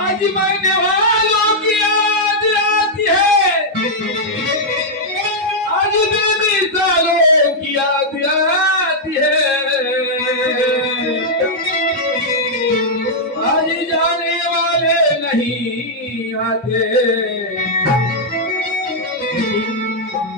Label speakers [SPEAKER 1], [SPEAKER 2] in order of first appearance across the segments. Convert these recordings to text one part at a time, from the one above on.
[SPEAKER 1] आजी मायने वालों की याद आती है। आज बेबी सालों की याद आती है। आज जाने वाले नहीं आते।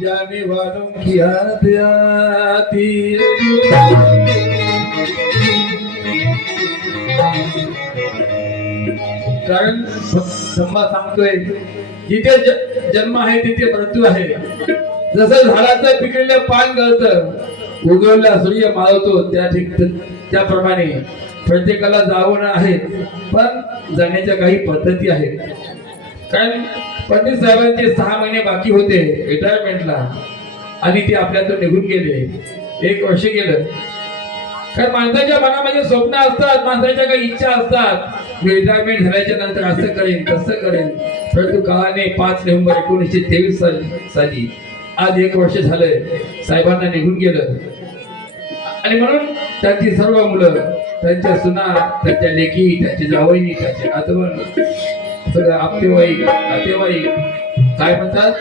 [SPEAKER 1] जाने वालों की याद आती। है कारण संभा सांगतोय जिथे जन्म आहे तिथे मृत्यू आहे. जसं झाडाचं पिकलेलं पान गळत उगवला सूर्य मावतो त्या त्याप्रमाणे प्रत्येकाला जावण आहे पण जाण्याच्या काही पद्धती आहेत. कारण पंडित साहेबांचे सहा महिने बाकी होते रिटायरमेंटला आणि ते आपल्यातून निघून गेले. एक वर्ष गेलं. कारण माणसाच्या मनामध्ये स्वप्न असतात माणसाच्या काही इच्छा असतात. मी रिटायरमेंट झाल्याच्यानंतर असं करेन तसं करेन. परंतु काळाने पाच नोव्हेंबर एकोणीसशे तेवीस साली आज एक वर्ष झालंय. साहेबांना निघून गेलं. आणि म्हणून त्यांची सर्व मुलं त्यांच्या सुना त्यांच्या लेखी त्यांची जावईनी त्यांचे नातवण सगळं आपतेवाई नातेवाई काय म्हणतात?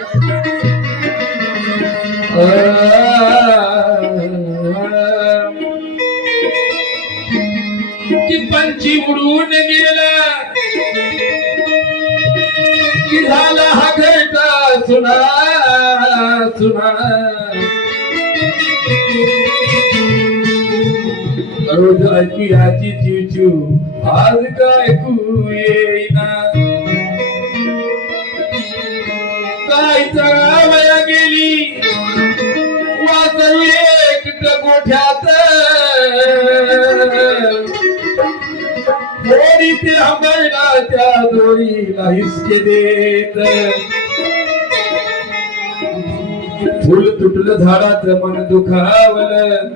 [SPEAKER 1] झाला हा घरटा सुना सुना. रोज ऐकू याची आज काय ऐकू येईना? काय चढावया गेली? वाचरू एक गोठ्यात थोडी ते आंबरला त्या दोरीला हिसके देत. फुल तुटलं झाडाच मन दुखावलं.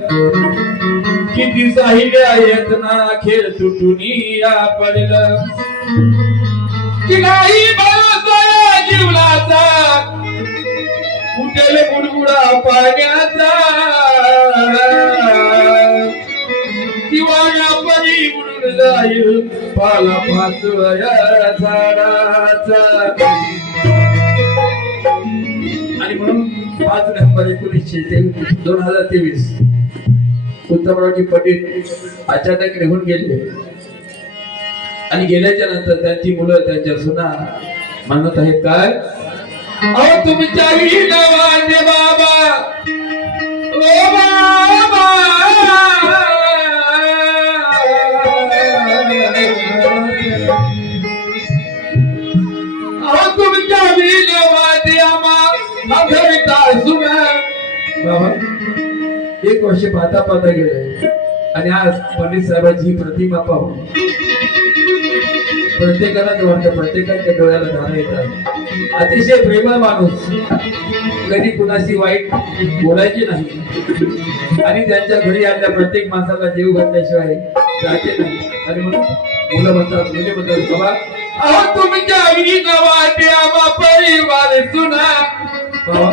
[SPEAKER 1] किती साहिल्या येत ना खेळ तुटून या पडलं की नाही जीवलाचा कुठेल गुडगुडा पाण्याचा. जाईल पाला पाचवया झाडाचा आणि म्हणून पाच नोव्हेंबर एकोणीसशे तेवीस दोन हजार तेवीस. उत्तमरावजी पटेल अचानक निघून गेले. आणि गेल्याच्यानंतर त्यांची मुलं त्यांच्या सुना म्हणत आहेत काय? अहो तुमच्या बाबा. बाबा एक वर्ष पाहता पाहता गेले आणि आज पंडित साहेबांची ही प्रतिमा पाहून प्रत्येकाला वाटतं प्रत्येकाच्या डोळ्याला धारा येतात. अतिशय प्रेमळ माणूस कधी कुणाशी वाईट बोलायचे नाही. आणि त्यांच्या घरी आपल्या प्रत्येक माणसाला जीव घातल्याशिवाय जायचे नाही. आणि म्हणून मुलं म्हणतात मुले म्हणतात बाबा अहो तुमच्या अग्नी परिवार सुना. बाबा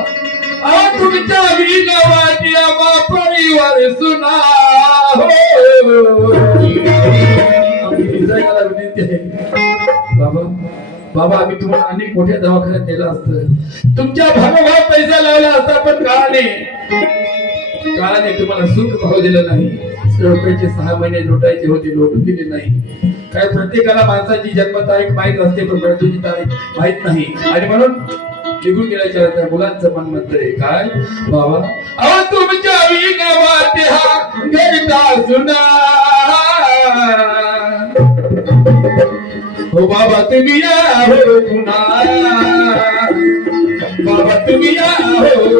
[SPEAKER 1] तुमच्या अग्नी गावात परिवार सुना विनंती आहे बाबा बाबा आम्ही तुम्हाला अनेक मोठ्या दवाखान्यात नेलं असतं. तुमच्या भागोभाग पैसा लावला असता पण काळाने काळाने तुम्हाला सुख भाव दिलं नाही. रुपयाचे सहा महिने लुटायचे होते लोट दिले नाही. काय प्रत्येकाला माणसाची जन्मतारीख माहीत असते पण मृत्यूची तारीख माहीत नाही. आणि म्हणून निघून गेल्याच्यानंतर मुलांचं मन म्हणतंय काय? बाबा अहो तुमच्या गावात हा घरचा हो बाबा तुम्ही या हो पुन्हा बाबा तुम्ही या हो